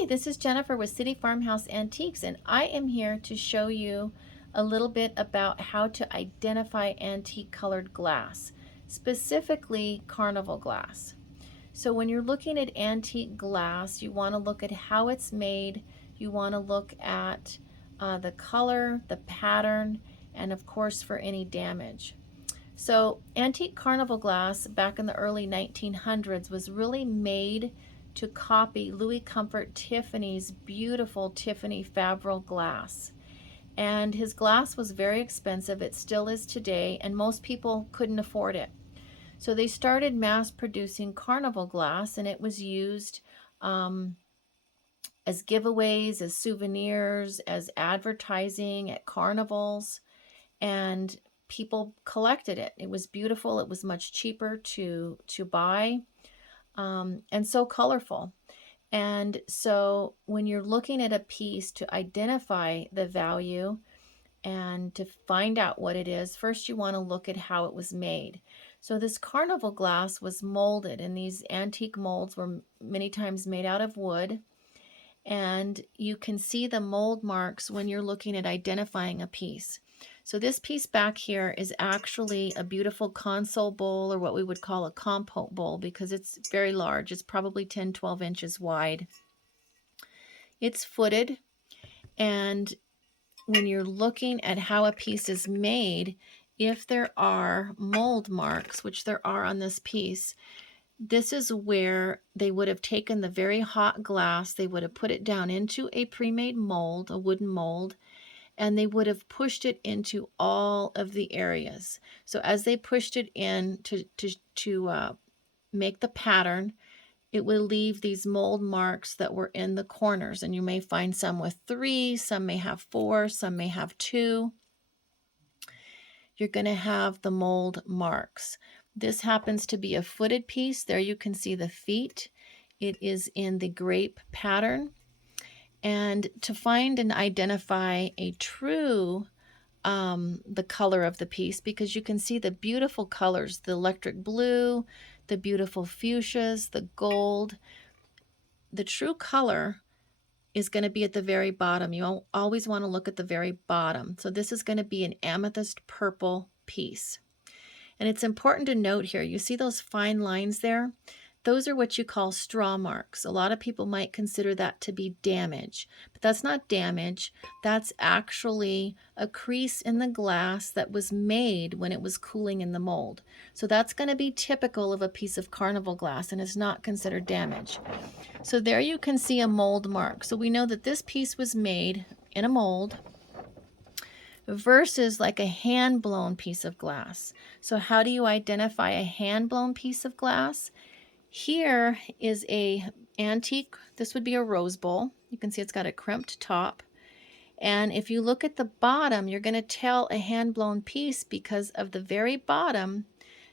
Hi, this is Jennifer with City Farmhouse Antiques, and I am here to show you a little bit about how to identify antique colored glass, specifically Carnival glass. So when you're looking at antique glass, you want to look at how it's made, you want to look at the color, the pattern, and of course for any damage. So antique Carnival glass back in the early 1900s was really made to copy Louis Comfort Tiffany's beautiful Tiffany Favril glass. And his glass was very expensive. It still is today, and most people couldn't afford it. So they started mass producing Carnival glass, and it was used as giveaways, as souvenirs, as advertising at carnivals, and people collected it. It was beautiful. It was much cheaper to buy, and so colorful. And so when you're looking at a piece to identify the value and to find out what it is, first you want to look at how it was made. So this Carnival glass was molded, and these antique molds were many times made out of wood. And you can see the mold marks when you're looking at identifying a piece. So this piece back here is actually a beautiful console bowl, or what we would call a compote bowl, because it's very large. It's probably 10, 12 inches wide. It's footed, and when you're looking at how a piece is made, if there are mold marks, which there are on this piece, this is where they would have taken the very hot glass, they would have put it down into a pre-made mold, a wooden mold, and they would have pushed it into all of the areas. So as they pushed it in to make the pattern, it will leave these mold marks that were in the corners. And you may find some with 3, some may have 4, some may have 2. You're going to have the mold marks. This happens to be a footed piece. There you can see the feet. It is in the grape pattern. And to find and identify a true the color of the piece, because you can see the beautiful colors, the electric blue, the beautiful fuchsias, the gold. The true color is going to be at the very bottom. You always want to look at the very bottom. So this is going to be an amethyst purple piece. And it's important to note here, you see those fine lines there? Those are what you call straw marks. A lot of people might consider that to be damage, but that's not damage. That's actually a crease in the glass that was made when it was cooling in the mold. So that's going to be typical of a piece of Carnival glass and is not considered damage. So there you can see a mold mark. So we know that this piece was made in a mold versus like a hand-blown piece of glass. So how do you identify a hand-blown piece of glass? Here is a antique, this would be a rose bowl. You can see it's got a crimped top. And if you look at the bottom, you're going to tell a hand-blown piece because of the very bottom,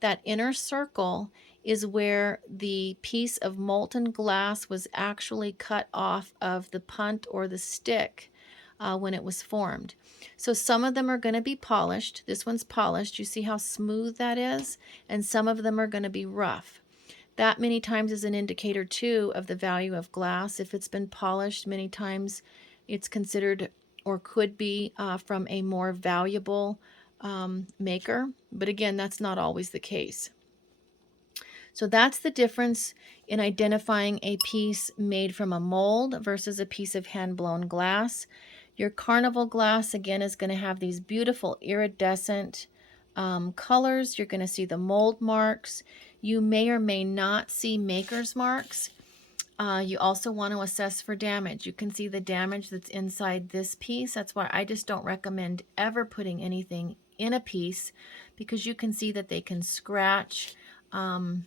that inner circle is where the piece of molten glass was actually cut off of the punt or the stick when it was formed. So some of them are going to be polished. This one's polished. You see how smooth that is? And some of them are going to be rough. That many times is an indicator too of the value of glass. If it's been polished, many times it's considered or could be from a more valuable maker. But again, that's not always the case. So that's the difference in identifying a piece made from a mold versus a piece of hand-blown glass. Your Carnival glass, again, is going to have these beautiful iridescent colors. You're going to see the mold marks. You may or may not see maker's marks. You also want to assess for damage. You can see the damage that's inside this piece. That's why I just don't recommend ever putting anything in a piece, because you can see that they can scratch and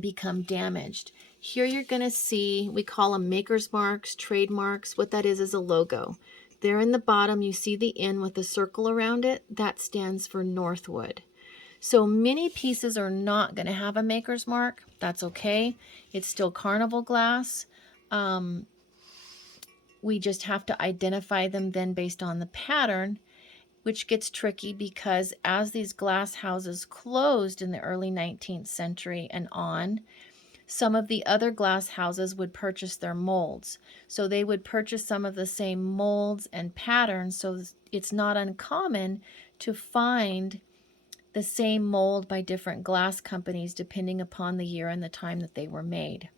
become damaged. Here you're going to see, we call them maker's marks, trademarks. What that is a logo. There in the bottom, you see the N with a circle around it. That stands for Northwood. So many pieces are not going to have a maker's mark. That's okay. It's still Carnival glass. We just have to identify them then based on the pattern, which gets tricky because as these glass houses closed in the early 19th century and on, Some of the other glass houses would purchase their molds. So they would purchase some of the same molds and patterns. So it's not uncommon to find the same mold by different glass companies depending upon the year and the time that they were made.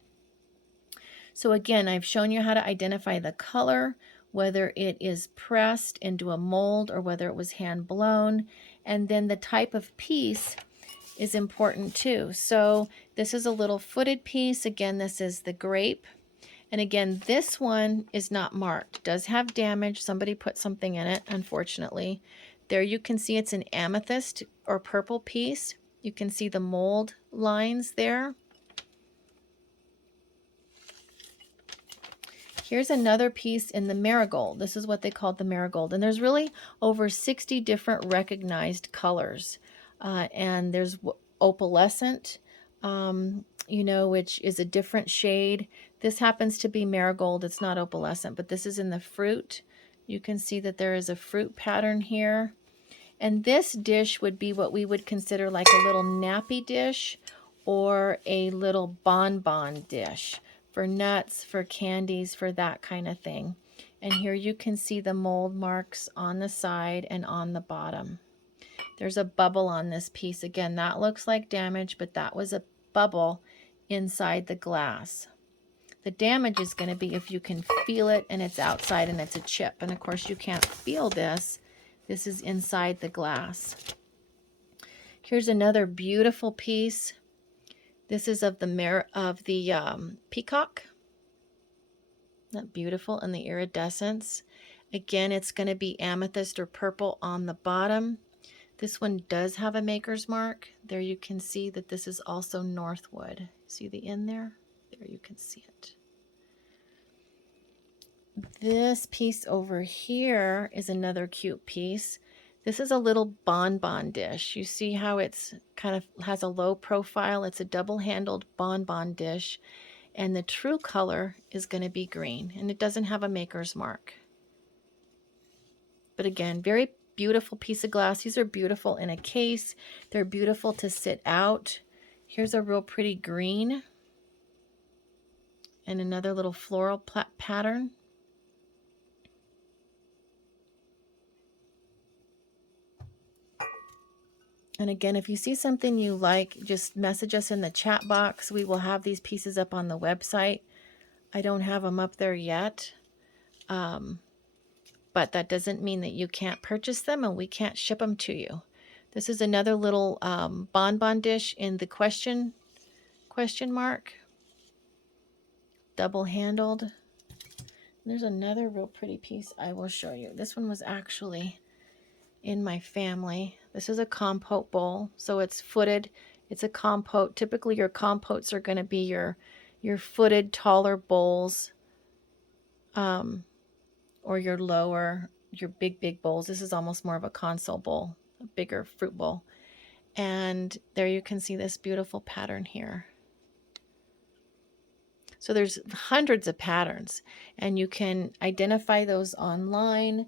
So again, I've shown you how to identify the color, whether it is pressed into a mold or whether it was hand blown, and then the type of piece is important too. So this is a little footed piece. Again, this is the grape. And again, this one is not marked. It does have damage. Somebody put something in it, unfortunately. There you can see it's an amethyst or purple piece. You can see the mold lines there. Here's another piece in the marigold. This is what they called the marigold. And there's really over 60 different recognized colors. And there's opalescent, you know, which is a different shade. This happens to be marigold. It's not opalescent, but this is in the fruit. You can see that there is a fruit pattern here. And this dish would be what we would consider like a little nappy dish or a little bonbon dish for nuts, for candies, for that kind of thing. And here you can see the mold marks on the side and on the bottom. There's a bubble on this piece. Again, that looks like damage, but that was a bubble inside the glass. The damage is going to be if you can feel it and it's outside and it's a chip. And of course you can't feel this. This is inside the glass. Here's another beautiful piece. This is of the peacock. Isn't that beautiful? And the iridescence. Again, it's going to be amethyst or purple on the bottom. This one does have a maker's mark. There you can see that this is also Northwood. See the in there? There you can see it. This piece over here is another cute piece. This is a little bonbon dish. You see how it's kind of has a low profile. It's a double-handled bonbon dish. And the true color is going to be green. And it doesn't have a maker's mark. But again, very beautiful piece of glass. These are beautiful in a case. They're beautiful to sit out. Here's a real pretty green. And another little floral pattern. And again, if you see something you like, just message us in the chat box. We will have these pieces up on the website. I don't have them up there yet. But that doesn't mean that you can't purchase them and we can't ship them to you. This is another little bonbon dish in the question mark. Double-handled. There's another real pretty piece I will show you. This one was actually in my family. This is a compote bowl, so it's footed. It's a compote. Typically your compotes are going to be your footed taller bowls, or your lower, your big bowls. This is almost more of a console bowl, a bigger fruit bowl. And there you can see this beautiful pattern here. So there's hundreds of patterns, and you can identify those online.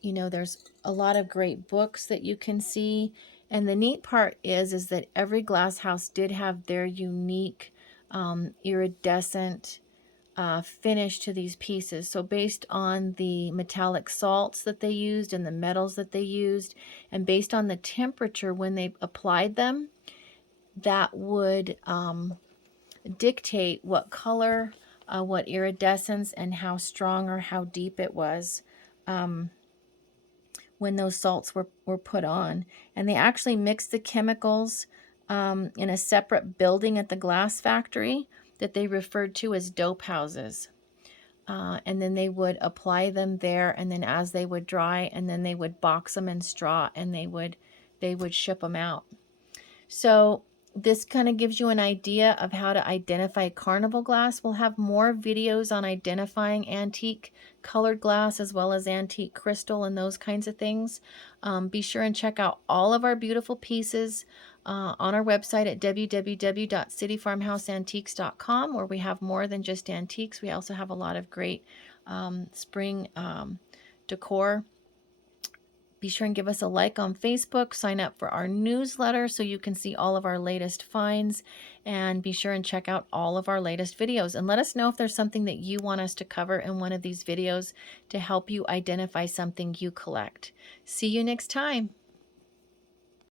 You know, there's a lot of great books that you can see. And the neat part is that every glass house did have their unique iridescent finish to these pieces. So based on the metallic salts that they used and the metals that they used, and based on the temperature when they applied them, that would dictate what color, what iridescence, and how strong or how deep it was when those salts were put on. And they actually mixed the chemicals in a separate building at the glass factory that they referred to as dope houses. And then they would apply them there, and then as they would dry, and then they would box them in straw, and they would ship them out. So this kind of gives you an idea of how to identify Carnival glass. We'll have more videos on identifying antique colored glass as well as antique crystal and those kinds of things. Be sure and check out all of our beautiful pieces on our website at www.cityfarmhouseantiques.com, where we have more than just antiques. We also have a lot of great spring decor Be sure and give us a like on Facebook, sign up for our newsletter so you can see all of our latest finds, and be sure and check out all of our latest videos. And let us know if there's something that you want us to cover in one of these videos to help you identify something you collect. See you next time.